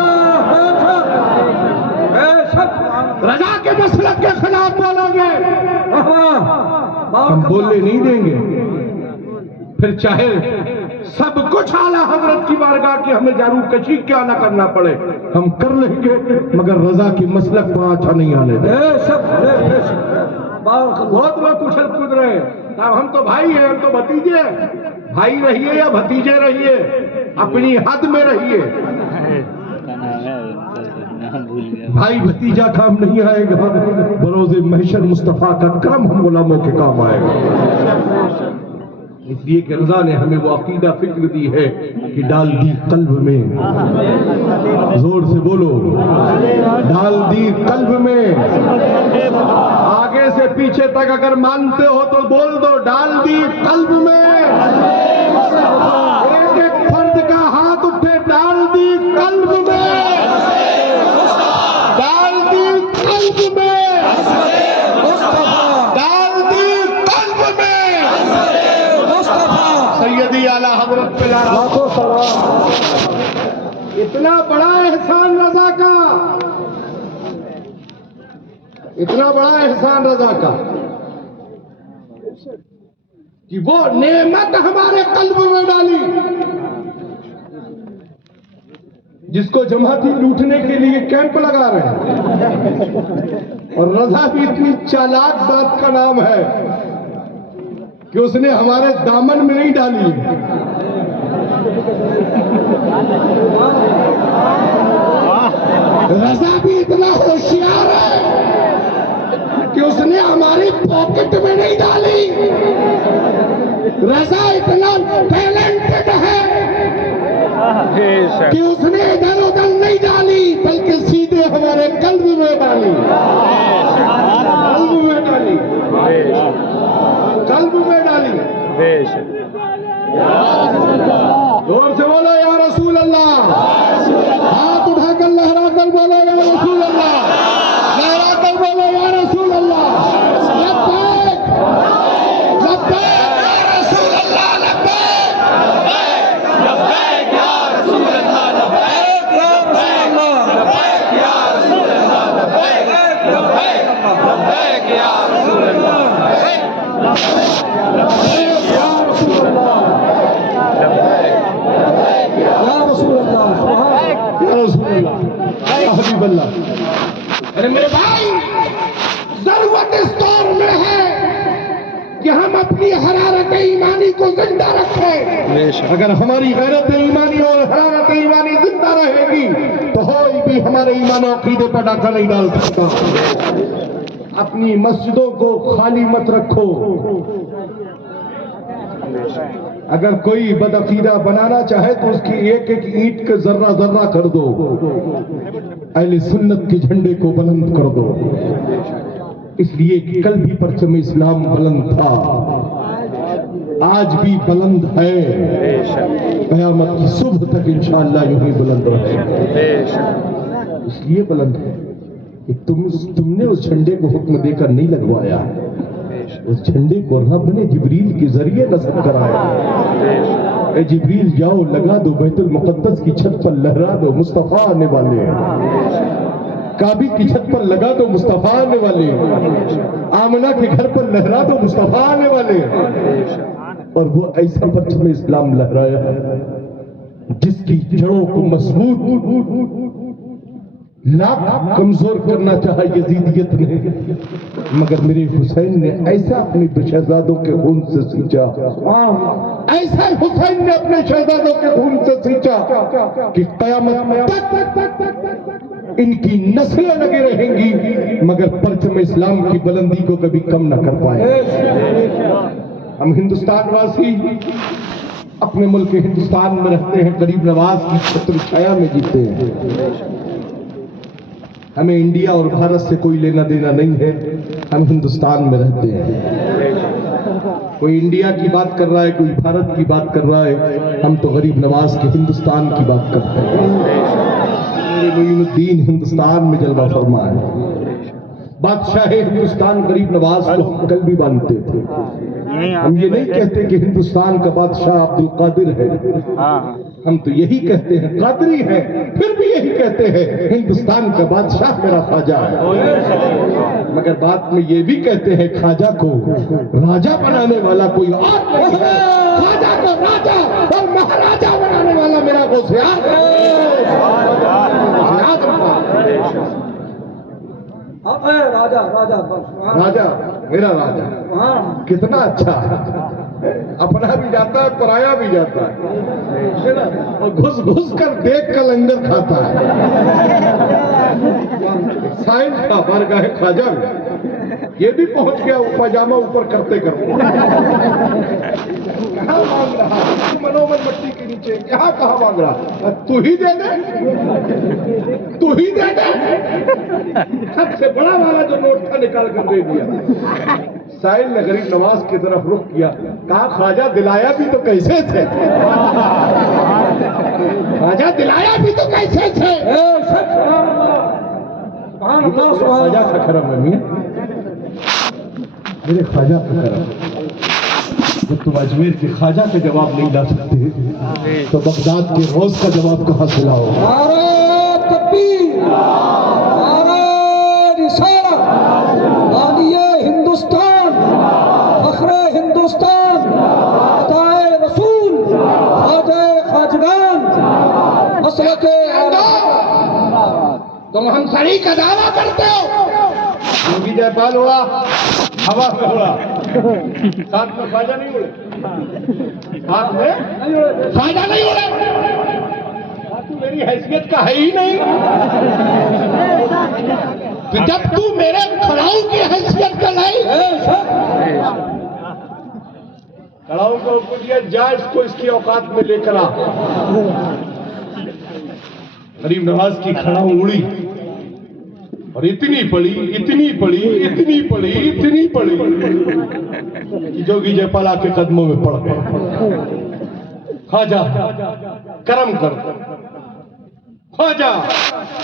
بے شک. رضا کے مسلک کے خلاف بولیں گے ہم بولنے نہیں دیں گے. پھر چاہے سب کچھ اعلیٰ حضرت کی بارگاہ کی ہمیں جارو کشی کیا نہ کرنا پڑے, ہم کر لیں گے, مگر رضا کی مسلک پر اچھا نہیں آنے دیں. بے شک بے شک. بہت لوگ اچھل کود رہے ہیں. اب ہم تو بھائی ہیں, ہم تو بھتیجے ہیں. بھائی رہیے یا بھتیجے رہیے, اپنی حد میں رہیے. بھائی بھتیجا کام نہیں آئے گا, بروز محشر مصطفیٰ کا کرم ہم غلاموں کے کام آئے گا. اس لیے کہ رضا نے ہمیں وہ عقیدہ فکر دی ہے کہ ڈال دی قلب میں, زور سے بولو, ڈال دی قلب میں. آگے سے پیچھے تک اگر مانتے ہو تو بول دو, ڈال دی قلب میں. ایک ایک فرد کا ہاتھ اٹھے, ڈال دی قلب میں, ڈال دی قلب میں, ڈال دی قلب میں. سیدی اعلیٰ حضرت پہ جا رہا. اتنا بڑا احسان رضا کا, اتنا بڑا احسان رضا کا کہ وہ نعمت ہمارے قلب میں ڈالی جس کو جماعتی لوٹنے کے لیے کیمپ لگا رہے ہیں. اور رضا بھی اتنی چالاک ذات کا نام ہے کہ اس نے ہمارے دامن میں نہیں ڈالی. رضا بھی اتنا ہوشیار ہے کہ اس نے ہماری پاکٹ میں نہیں ڈالی. رضا اتنا ٹیلنٹڈ ہے کہ اس نے ادھر ادھر نہیں ڈالی بلکہ سیدھے ہمارے قلب میں ڈالی. قلب میں ڈالی, قلب میں ڈالی. زور سے بولو یا رسول اللہ. ہاتھ اٹھا کر لہرا کر بولو یا رسول اللہ, لہرا کر بولو یا رسول اللہ. لبیک لبیک یا رسول اللہ, لبیک لبیک یا رسول اللہ, لبیک لبیک یا رسول اللہ, لبیک لبیک یا رسول اللہ, لبیک یا رسول اللہ, یا رسول اللہ. یا رسول اللہ, یا حبیب اللہ. ارے میرے بھائی, ضرورت اس دور میں ہے کہ ہم اپنی حرارت ایمانی کو زندہ رکھیں. اگر ہماری غیرت ایمانی اور حرارت ایمانی زندہ رہے گی تو کوئی بھی ہمارے ایمان و عقیدے پر ڈاکہ نہیں ڈال سکتا. اپنی مسجدوں کو خالی مت رکھو. اگر کوئی بدعقیدہ بنانا چاہے تو اس کی ایک ایک اینٹ کے ذرہ ذرہ کر دو. اہل سنت کے جھنڈے کو بلند کر دو. اس لیے کہ کل بھی پرچم اسلام بلند تھا، آج بھی بلند ہے، قیامت کی صبح تک انشاءاللہ یوں ہی بلند رہے. اس لیے بلند ہے کہ تم نے اس جھنڈے کو حکم دے کر نہیں لگوایا، اس جھنڈے کو رب نے جبریل کے ذریعے نصب کرایا. اے جبریل جاؤ لگا دو، بیت المقدس کی چھت پر لہرا دو، مصطفیٰ آنے والے ہیں. کعبے کی چھت پر لگا دو، مصطفیٰ آنے والے ہیں. آمنہ کے گھر پر لہرا دو، مصطفیٰ آنے والے ہیں. اور وہ ایسا پرچم اسلام لہرایا جس کی جڑوں کو مضبوط لاکھ کمزور کرنا چاہا یزیدیت نے، مگر میرے حسین نے ایسا اپنے شہزادوں کے خون سے سینچا، ایسا حسین نے اپنے شہزادوں کے خون سے سینچا کہ قیامت تک ان کی نسلیں لگے رہیں گی مگر پرچم اسلام کی بلندی کو کبھی کم نہ کر پائے. ہم ہندوستان واسی اپنے ملک ہندوستان میں رہتے ہیں، غریب نواز کی چھتر چھایا میں جیتے ہیں. ہمیں انڈیا اور بھارت سے کوئی لینا دینا نہیں ہے، ہم ہندوستان میں رہتے ہیں. کوئی انڈیا کی بات کر رہا ہے، کوئی بھارت کی بات کر رہا ہے، ہم تو غریب نواز کے ہندوستان کی بات کرتے ہیں. معین الدین ہندوستان میں جلوہ فرما ہے. بادشاہ ہندوستان غریب نواز کو ہم کل بھی مانتے تھے. ہم یہ نہیں کہتے کہ ہندوستان کا بادشاہ عبد القادر ہے، ہم تو یہی کہتے ہیں قادری ہے. پھر بھی یہی کہتے ہیں ہندوستان کا بادشاہ میرا خواجہ ہے. مگر بات میں یہ بھی کہتے ہیں خواجہ کو راجہ بنانے والا کوئی اور نہیں ہے، خواجہ کو راجہ اور مہاراجہ بنانے والا میرا غوثیار ہے. راجہ راجہ میرا راجہ کتنا اچھا ہے، اپنا بھی جاتا ہے پرایا بھی جاتا ہے، اور گھس گھس کر دیکھ کر لنگر کھاتا ہے. سائنس کا بارگاہ خواجہ میں یہ بھی پہنچ گیا، پاجامہ اوپر کرتے کرتے. کہاں مانگ رہا ہے منومن مٹی کے نیچے، یہاں کہاں مانگ رہا؟ تو ہی دے دے، تو ہی دے دے. سب سے بڑا والا جو نوٹ تھا نکال کر دے دیا. سائل نے غریب نواز کی طرف رخ کیا، کہا خواجہ دلایا بھی تو کیسے تھے، خواجہ دلایا بھی تو کیسے تھے. خواجہ کا کرم ہے میاں، میرے خواجہ کا کرم. جب تم اجمیر کے خواجہ کا جواب نہیں لا سکتے تو بغداد کے روز کا جواب کہاں سے لاؤ؟ نعرہ تکبیر، نعرہ رسالت، بانی ہندوستان، فخر ہندوستان، عطائے رسول، خواجہ خواجگان، مسلک تم ہم سری کا دعویٰ کرتے ہو. یوگی جے پال اڑا، ہوا میں اڑا، ساتھ میں خواجہ نہیں اڑے، ساتھ میں خواجہ نہیں اڑے. تو میری حیثیت کا ہے ہی نہیں، تو جب تو میرے کھڑاؤں کی حیثیت کا نہیں. کھڑاؤں کو دیا جا، اس کو اس کی اوقات میں لے کر آ. غریب نواز کی کھڑاؤں اڑی اور اتنی پڑی اتنی پڑی اتنی پڑی اتنی پڑی کہ جوگی جے پالا کے قدموں میں پڑ گئے. خواجہ کرم کر دو، خواجہ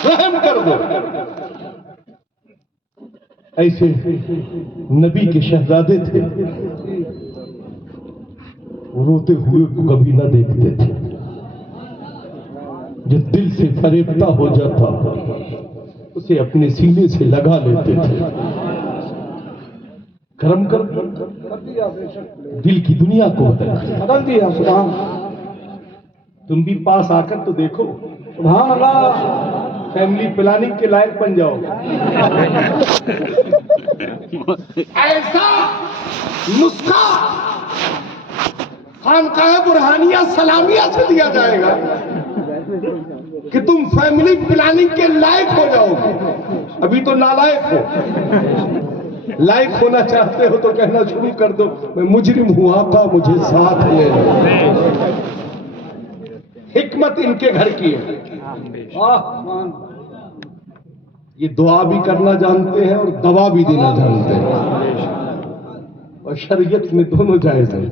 رحم کر دو. ایسے نبی کے شہزادے تھے، روتے ہوئے کو کبھی نہ دیکھتے تھے. جو دل سے فریبتا ہو جاتا اسے اپنے سینے سے لگا لیتے تھے. کرم کر دل کی دنیا کو بدل دیا. سبحان تم بھی پاس آ کر تو دیکھو، سبحان اللہ. فیملی پلاننگ کے لائق بن جاؤ. ایسا نسخہ خانقاہ برہانیہ سلامیہ سے دیا جائے گا کہ تم فیملی پلاننگ کے لائق ہو جاؤ گے. ابھی تو نالائق ہو. لائق ہونا چاہتے ہو تو کہنا شروع کر دو میں مجرم ہوں آقا مجھے ساتھ لے لو۔ حکمت ان کے گھر کی ہے، یہ دعا بھی کرنا جانتے ہیں اور دوا بھی دینا جانتے ہیں، اور شریعت میں دونوں جائز ہے،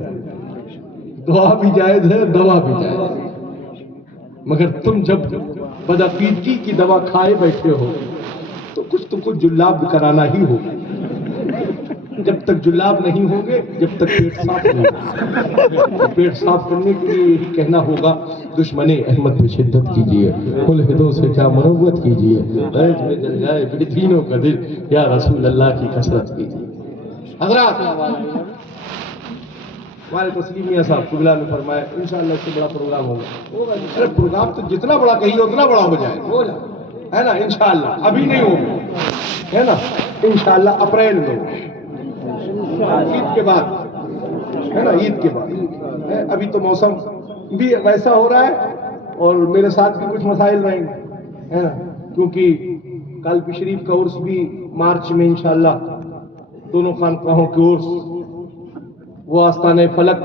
دعا بھی جائز ہے دوا بھی جائز ہے۔ مگر تم جب بدعقیدگی کی دوا کھائے بیٹھے ہو تو کچھ جلاب کرانا ہی ہوگا، جب تک جلاب نہیں ہوں گے جب تک پیٹ صاف نہیں ہوگا۔ پیٹ صاف کرنے کے لیے یہی کہنا ہوگا دشمن احمد پہ شدت کیجیے، ملحدوں سے کیا مروت کیجیے، بیت میں جل جائے بے دینوں کا دل، یا رسول اللہ کی کثرت کیجیے۔ حضرات ہمارے تسلیم میاں صاحب قبلہ نے فرمایا انشاءاللہ اس سے بڑا پروگرام ہوگا۔ ارے پروگرام تو جتنا بڑا کہیے اتنا بڑا ہو جائے، ہے نا؟ انشاءاللہ ابھی نہیں ہوگا، ہے نا؟ انشاءاللہ اپریل میں، عید کے بعد، ہے نا؟ عید کے بعد۔ ابھی تو موسم بھی ویسا ہو رہا ہے اور میرے ساتھ بھی کچھ مسائل رہیں گے، ہے نا؟ کیونکہ قلب شریف کا عرس بھی مارچ میں انشاءاللہ، دونوں خانقاہوں کے عرس، وہ آستانِ فلک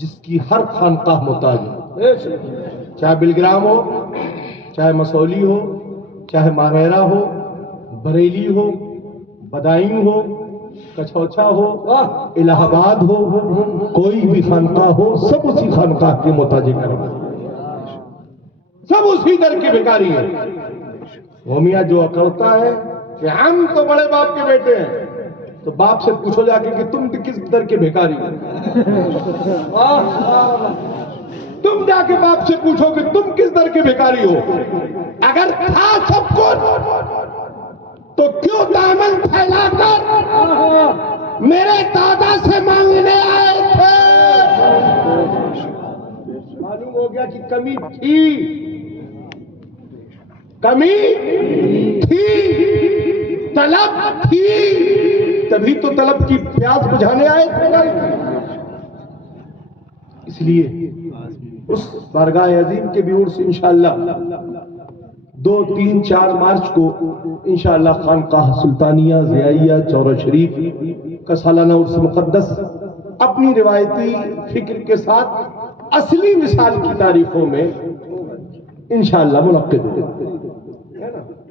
جس کی ہر خانقاہ محتاج ہے، چاہے بلگرام ہو، چاہے مسولی ہو، چاہے ماہیرہ ہو، بریلی ہو، بدائیں ہو، کچھوچا ہو، الہ آباد ہو، کوئی بھی خانقاہ ہو، سب اسی خانقاہ کے محتاج کرم، سب اسی در کے بھکاری ہیں۔ وہ میاں جو اکڑتا ہے کہ ہم تو بڑے باپ کے بیٹے ہیں، تو باپ سے پوچھو جا کے کہ تم کس در کے بھکاری ہو، تم جا کے باپ سے پوچھو کہ تم کس در کے بھکاری ہو۔ اگر تھا سب کچھ تو کیوں دامن پھیلا کر میرے دادا سے مانگنے آئے تھے؟ معلوم ہو گیا کہ کمی تھی، کمی تھی، طلب تھی، تبھی تو طلب کی پیاس بجھانے آئے تھے۔ اس لیے اس بارگاہ عظیم کے بھی عرس انشاءاللہ 2، 3، 4 مارچ کو انشاءاللہ خانقاہ سلطانیہ ضیائیہ چورہ شریف کا سالانہ عرس مقدس اپنی روایتی فکر کے ساتھ اصلی مثال کی تاریخوں میں انشاءاللہ منعقد ہوگا،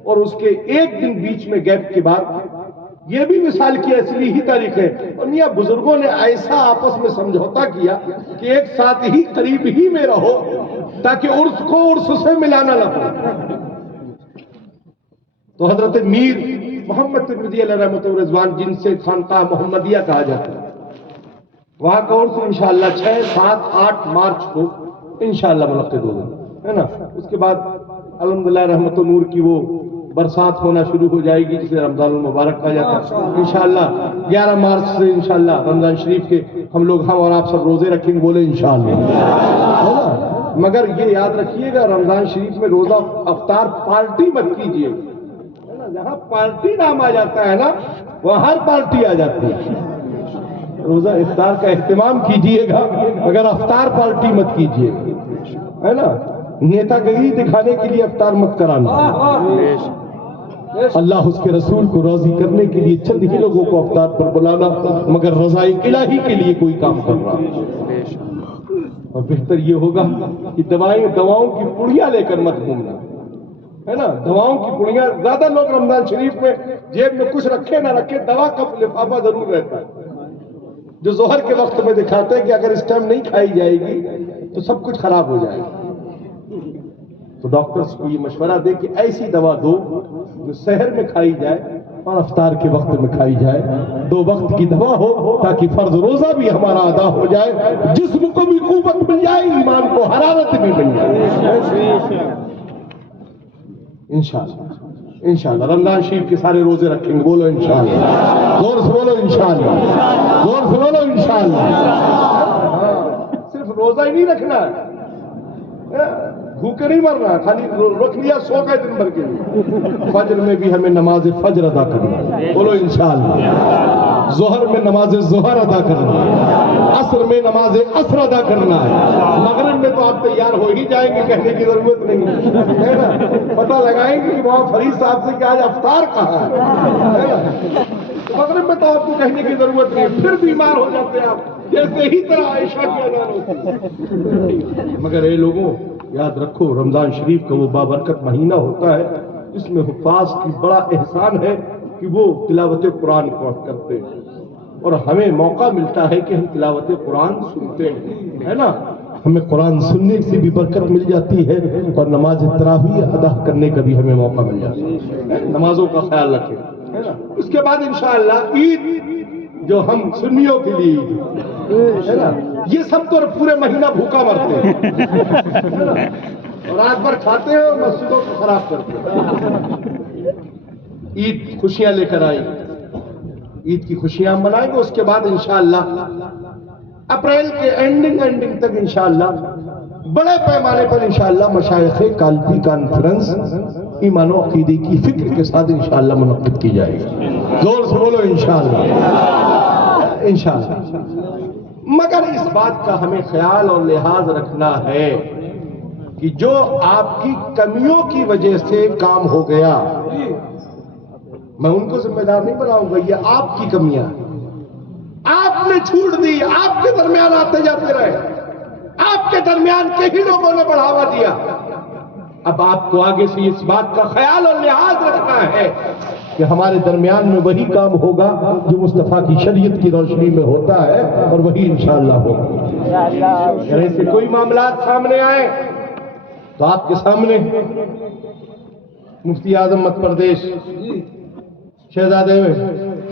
اور اس کے ایک دن بیچ میں گیپ کے بعد یہ بھی مثال کی اصلی ہی تاریخ ہے۔ اور میاں بزرگوں نے ایسا آپس میں سمجھوتا کیا کہ ایک ساتھ ہی قریب ہی میں رہو تاکہ عرس کو عرس سے ملانا نہ پڑے۔ تو حضرت میر محمد ترمذی علیہ رحمۃ الرضوان، جن سے خانقاہ محمدیہ کہا جاتا ہے، وہاں کا عرس انشاءاللہ 6، 7، 8 مارچ کو انشاءاللہ منعقد ہوگا، ہے نا؟ اس کے بعد الحمدللہ رحمت النور کی وہ برسات ہونا شروع ہو جائے گی جسے رمضان المبارک کہا جاتا ہے۔ انشاءاللہ 11 مارچ سے انشاءاللہ رمضان شریف کے ہم اور آپ سب روزے رکھیں گے، بولے انشاءاللہ۔ مگر یہ یاد رکھیے گا رمضان شریف میں روزہ افطار پارٹی مت کیجیے، جہاں پارٹی نام آ جاتا ہے نا وہاں ہر پارٹی آ جاتی ہے۔ روزہ افطار کا اہتمام کیجیے گا مگر افطار پارٹی مت کیجیے گا، ہے نا؟ نیتا گری دکھانے کے لیے افطار مت کرانا، اللہ اس کے رسول کو راضی کرنے کے لیے چند ہی لوگوں کو افطار پر بلانا، مگر رضائے الہی کے لیے کوئی کام کر رہا۔ اور بہتر یہ ہوگا کہ دواؤں کی پڑیاں لے کر مت گھومنا، ہے نا؟ دواؤں کی پڑیاں، زیادہ لوگ رمضان شریف میں جیب میں کچھ رکھے نہ رکھے دوا کا لفافہ ضرور رہتا ہے، جو ظہر کے وقت میں دکھاتے ہیں کہ اگر اس ٹائم نہیں کھائی جائے گی تو سب کچھ خراب ہو جائے گا۔ تو ڈاکٹرز کو یہ مشورہ دے کہ ایسی دوا دو جو سحر میں کھائی جائے اور افطار کے وقت میں کھائی جائے، 2 وقت کی دوا ہو تاکہ فرض روزہ بھی ہمارا ادا ہو جائے، جسم کو بھی قوت مل جائے، ایمان کو حرارت بھی مل جائے۔ انشاءاللہ رمضان شریف کے سارے روزے رکھیں گے، بولو انشاءاللہ، زور سے بولو انشاءاللہ، زور سے بولو انشاءاللہ۔ صرف روزہ ہی نہیں رکھنا ہے، بھوکے نہیں مرنا، خالی رکھ لیا سو کا دن بھر کے لیے۔ فجر میں بھی ہمیں نماز فجر ادا کرنا ہے، بولو انشاءاللہ۔ ظہر میں نماز ظہر ادا کرنا ہے، عصر میں نماز عصر ادا کرنا ہے، مغرب میں تو آپ تیار ہو ہی جائیں گے، کہنے کی ضرورت نہیں ہے نا؟ پتہ لگائیں گے کہ وہاں فرید صاحب سے کہ آج افطار کہاں ہے نا؟ مغرب میں تو آپ کو کہنے کی ضرورت نہیں ہے، پھر بیمار ہو جاتے ہیں آپ، جیسے ہی طرح عائشہ کی اذان ہوتی ہے۔ مگر اے لوگوں یاد رکھو، رمضان شریف کا وہ بابرکت مہینہ ہوتا ہے، اس میں حفاظ کی بڑا احسان ہے کہ وہ تلاوت قرآن کرتے ہیں، اور ہمیں موقع ملتا ہے کہ ہم تلاوت قرآن سنتے ہیں، ہے نا؟ ہمیں قرآن سننے سے بھی برکت مل جاتی ہے، اور نماز تراویح ادا کرنے کا بھی ہمیں موقع مل جاتا ہے۔ نمازوں کا خیال رکھیں، ہے نا؟ اس کے بعد انشاءاللہ عید، جو ہم سنیوں کے لیے عید ہے نا، یہ سب تو پورے مہینہ بھوکا مرتے ہیں اور رات بھر کھاتے ہیں اور مسجدوں کو خراب کرتے ہیں۔ عید خوشیاں لے کر آئی، عید کی خوشیاں منائیں گے۔ اس کے بعد انشاءاللہ اپریل کے اینڈنگ تک انشاءاللہ بڑے پیمانے پر انشاءاللہ مشائخ کالپی کانفرنس ایمان و عقیدے کی فکر کے ساتھ انشاءاللہ منعقد کی جائے گی۔ زور سے بولو انشاءاللہ۔ مگر اس بات کا ہمیں خیال اور لحاظ رکھنا ہے کہ جو آپ کی کمیوں کی وجہ سے کام ہو گیا، میں ان کو ذمہ دار نہیں بناؤں گا، یہ آپ کی کمیاں، آپ نے چھوٹ دی، آپ کے درمیان آتے جاتے رہے، آپ کے درمیان کے ہی لوگوں نے بڑھاوا دیا۔ اب آپ کو آگے سے اس بات کا خیال اور لحاظ رکھنا ہے کہ ہمارے درمیان میں وہی کام ہوگا جو مصطفیٰ کی شریعت کی روشنی میں ہوتا ہے، اور وہی انشاءاللہ ہوگا۔ اگر ایسے کوئی معاملات سامنے آئے تو آپ کے سامنے مفتی اعظم مدھیہ پردیش شہزادے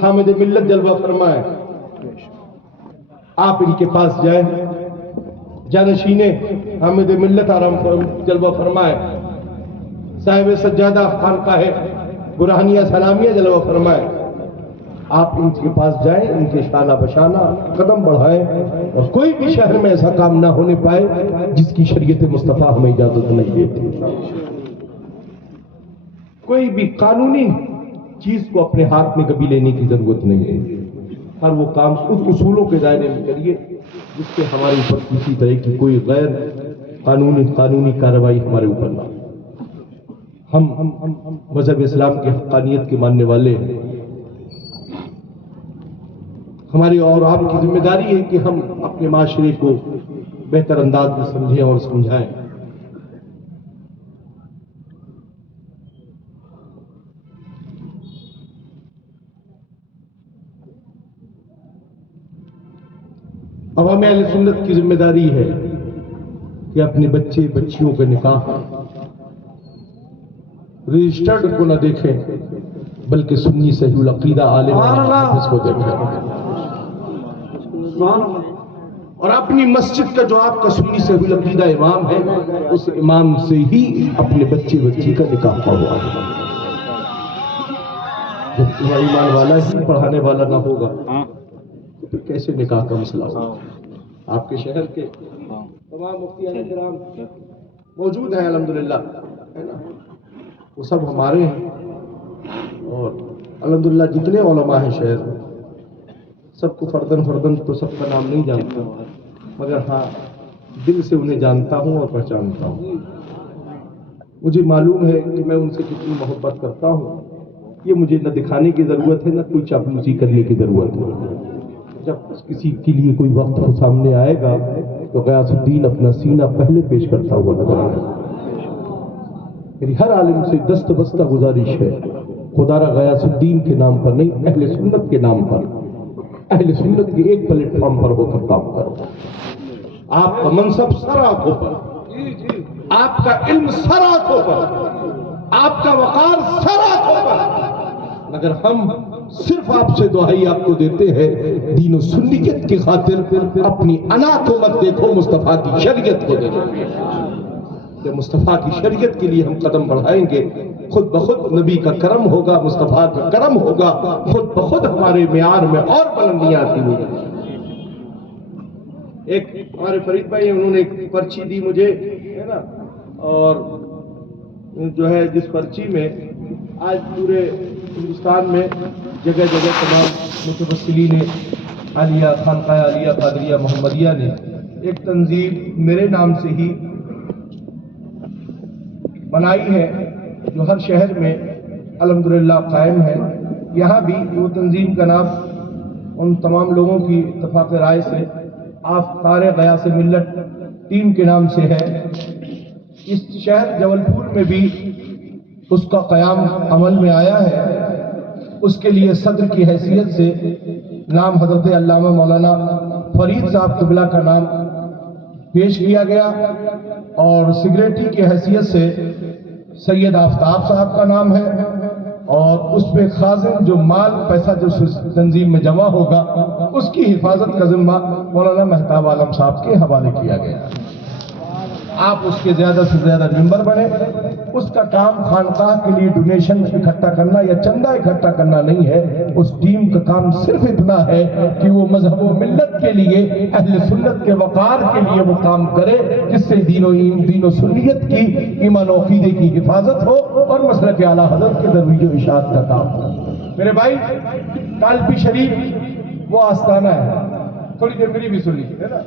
حامد ملت جلوہ فرمائے، آپ ان کے پاس جائیں، جانشین حامد ملت آرام جلوہ فرمائے، صاحب سجادہ خانقاہ برہانیہ سلامیہ جلوہ فرمائے، آپ ان کے پاس جائیں، ان کے شانہ بشانہ قدم بڑھائیں، اور کوئی بھی شہر میں ایسا کام نہ ہونے پائے جس کی شریعت مصطفیٰ ہمیں اجازت نہیں دیتی۔ کوئی بھی قانونی چیز کو اپنے ہاتھ میں کبھی لینے کی ضرورت نہیں ہے، ہر وہ کام اس اصولوں کے دائرے میں کریے جس سے ہمارے اوپر کسی طرح کی کوئی غیر قانونی کارروائی ہمارے اوپر نہ ہو۔ ہم مذہب اسلام کی حقانیت کے ماننے والے ہیں، ہماری اور آپ کی ذمہ داری ہے کہ ہم اپنے معاشرے کو بہتر انداز میں سمجھیں اور سمجھائیں۔ عوام اہل سنت کی ذمہ داری ہے کہ اپنے بچے بچیوں کا نکاح رجسٹرڈ کو نہ دیکھیں، بلکہ سنی صحیح العقیدہ عالم حافظ کو دیکھیں، اور اپنی مسجد کا جو آپ کا سنی صحیح العقیدہ امام ہے، اس امام سے ہی اپنے بچے بچی کا نکاح ہوا۔ جب تمہارا ایمان والا ہی پڑھانے والا نہ ہوگا تو پھر کیسے نکاح کا مسئلہ ہوگا؟ آپ کے شہر کے تمام مفتیان کرام موجود ہیں الحمدللہ، ہے نا؟ وہ سب ہمارے ہیں، اور الحمدللہ جتنے علماء ہیں شہر میں، سب کو فردن تو سب کا نام نہیں جانتا، مگر ہاں دل سے انہیں جانتا ہوں اور پہچانتا ہوں۔ مجھے معلوم ہے کہ میں ان سے کتنی محبت کرتا ہوں، یہ مجھے نہ دکھانے کی ضرورت ہے، نہ کوئی چاپلوسی کرنے کی ضرورت ہے۔ جب کسی کے لیے کوئی وقت سامنے آئے گا تو غیاث الدین اپنا سینہ پہلے پیش کرتا ہوا نظر آئے گا۔ میری ہر عالم سے دست بستہ گزارش ہے، خدا را غیاث الدین کے نام پر نہیں، اہل سنت کے نام پر، اہل سنت کے ایک پلیٹ فارم پر ہو کر کام کرو۔ آپ کا منصب سر آنکھوں پر، آپ کا علم سر آنکھوں پر، آپ کا وقار سر آنکھوں پر، مگر ہم صرف آپ سے دعائی آپ کو دیتے ہیں، دین و سنیت کی خاطر اپنی انا کو مت دیکھو، مصطفیٰ کی شریعت کو دیکھو۔ جب مصطفیٰ کی شریعت کے لیے ہم قدم بڑھائیں گے، خود بخود نبی کا کرم ہوگا، مصطفیٰ کا کرم ہوگا، خود بخود ہمارے معیار میں اور بلندیاں آتی ہوگی۔ ایک ہمارے فرید بھائی انہوں نے ایک پرچی دی مجھے، ہے نا، اور جو ہے جس پرچی میں آج پورے ہندوستان میں جگہ جگہ تمام متوسلین عالیہ خانقاہ عالیہ قادریہ محمدیہ نے ایک تنظیم میرے نام سے ہی بنائی ہے، جو ہر شہر میں الحمدللہ قائم ہے، یہاں بھی وہ تنظیم کا نام ان تمام لوگوں کی اتفاق رائے سے آفتار غیاث ملت ٹیم کے نام سے ہے۔ اس شہر جبل پور میں بھی اس کا قیام عمل میں آیا ہے۔ اس کے لیے صدر کی حیثیت سے نام حضرت علامہ مولانا فرید صاحب قبلہ کا نام پیش کیا گیا، اور سیکریٹری کی حیثیت سے سید آفتاب صاحب کا نام ہے، اور اس پہ خازن جو مال پیسہ جو تنظیم میں جمع ہوگا اس کی حفاظت کا ذمہ مولانا مہتاب عالم صاحب کے حوالے کیا گیا۔ آپ اس کے زیادہ سے زیادہ ممبر بنے۔ اس کا کام خانقاہ کے لیے ڈونیشن اکٹھا کرنا یا چندہ اکٹھا کرنا نہیں ہے، اس ٹیم کا کام صرف اتنا ہے کہ وہ مذہب و ملت کے لیے، اہل سنت کے وقار کے لیے وہ کام کرے، جس سے دین و سنیت کی، ایمان و عقیدے کی حفاظت ہو اور مسلک اعلیٰ حضرت کے ترویج و اشاعت کا کام ہو۔ میرے بھائی، کالپی شریف وہ آستانہ ہے، تھوڑی دیر میری بھی سن لیجیے نا۔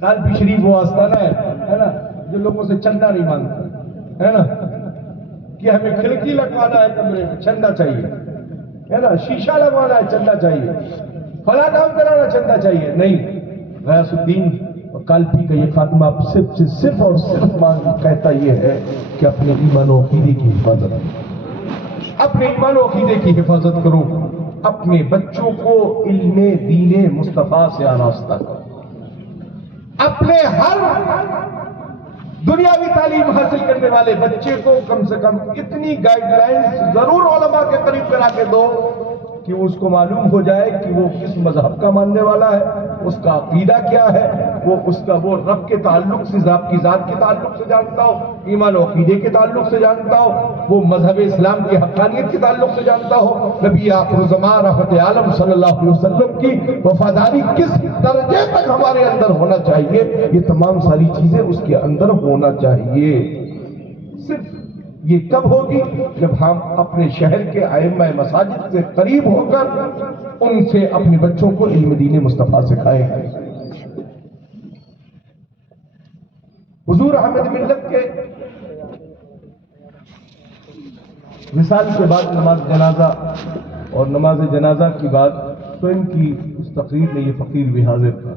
کالپی شریف وہ آستانہ ہے نا، جو لوگوں سے چندہ نہیں مانگتا ہے نا، کہ ہمیں کھڑکی لگوانا ہے کمرے میں چندہ چاہیے ہے نا، شیشہ لگوانا ہے چندہ چاہیے، فلاں کام کرانا چندہ چاہیے، نہیں۔ غیاث الدین اور کالپی کا یہ خاتمہ صرف اور صرف کہتا یہ ہے کہ اپنے ایمان و عقیدے کی حفاظت، اپنے ایمان و عقیدے کی حفاظت کرو، اپنے بچوں کو علم دین مصطفیٰ سے آراستہ کرو، اپنے ہر دنیاوی تعلیم حاصل کرنے والے بچے کو کم سے کم اتنی گائیڈ لائنز ضرور علماء کے قریب کرا کے دو کہ اس کو معلوم ہو جائے کہ وہ کس مذہب کا ماننے والا ہے، اس کا عقیدہ کیا ہے، وہ رب کے تعلق سے، ذات کی ذات کے تعلق سے جانتا ہو، ایمان و عقیدے کے تعلق سے جانتا ہو، وہ مذہب اسلام کی حقانیت کے تعلق سے جانتا ہو، نبی آخر الزمان رحمت عالم صلی اللہ علیہ وسلم کی وفاداری کس درجے تک ہمارے اندر ہونا چاہیے، یہ تمام ساری چیزیں اس کے اندر ہونا چاہیے۔ صرف یہ کب ہوگی؟ جب ہم اپنے شہر کے ائمہ مساجد سے قریب ہو کر ان سے اپنے بچوں کو علم دین مصطفیٰ سکھائیں گے۔ حضور احمد ملت کے مثال کے بعد نماز جنازہ، اور نماز جنازہ کی بات تو ان کی اس تقریر میں یہ فقیر بھی حاضر تھا،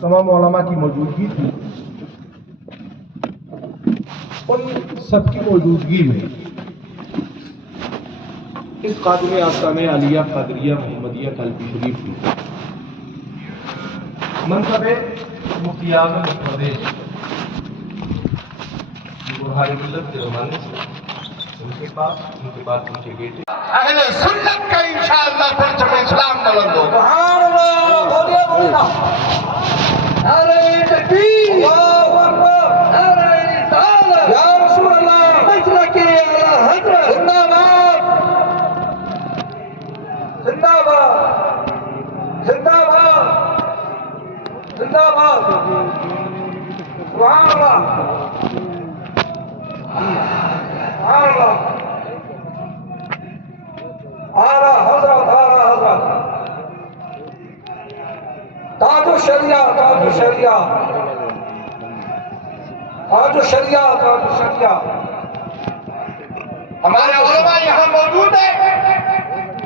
تمام علماء کی موجودگی تھی۔ ان سب کی موجودگی میں اس خادم آستانہ عالیہ قادریہ محمدیہ کالپی شریف کی منصب مفتی اعظم اتر پردیش بہار ملت کے زمانے سے ان کے بعد ان کے بیٹے اہل سنت کا انشاءاللہ پرچم اسلام بلند ہوگا۔ سبحان اللہ، بولیے بولیے، نعرہ تکبیر، اللہ اکبر، نعرہ رسالت، یا رسول اللہ، مسلک اعلیٰ حضرت، زندہ باد، زندہ باد، زندہ باد، زندہ باد، سبحان اللہ، سبحان اللہ، آرہ حضرت، آرہ حضرت، تاج الشریعہ، تاج الشریعہ، تاج الشریعہ، تاج الشریعہ۔ ہمارے علماء یہاں موجود ہیں،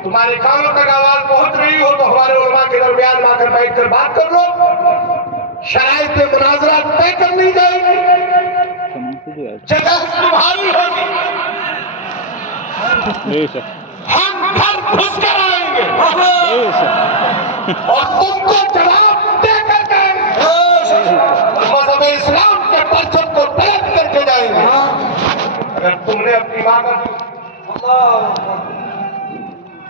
تمہارے کانوں تک آواز پہنچ رہی ہو تو ہمارے علماء کے درمیان آ کر بیٹھ کر بات کر لو، شرائط مناظرات طے کر لی جائے گی، جگہ تمہاری ہوگی، ہم گھر گھس کر آئیں گے اور تم کو جواب دے کر جائیں گے، مذہب اسلام کے پرچم کو پلٹ کر کے جائیں گے۔ اگر تم نے اپنی ماں کا اللہ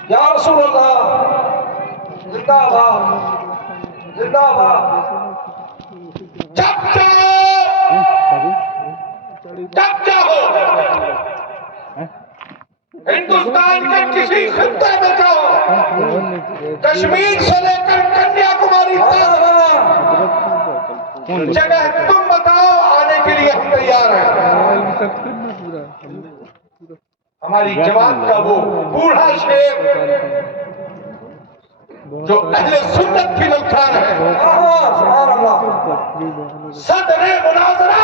یا رسول اللہ، زندہ باد، زندہ باد، جب چاہو ہندوستان کے کسی خطے میں جاؤ، کشمیر سے لے کر کنیا کماری تک جگہ تم بتاؤ، آنے کے لیے ہم تیار ہیں۔ ہماری جماعت کا وہ بوڑھا شیر جو اہل سنت کی للکار ہے، سبحان اللہ، صدر مناظرہ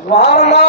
سبحان اللہ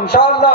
انشاءاللہ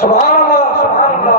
سبحان اللہ سبحان اللہ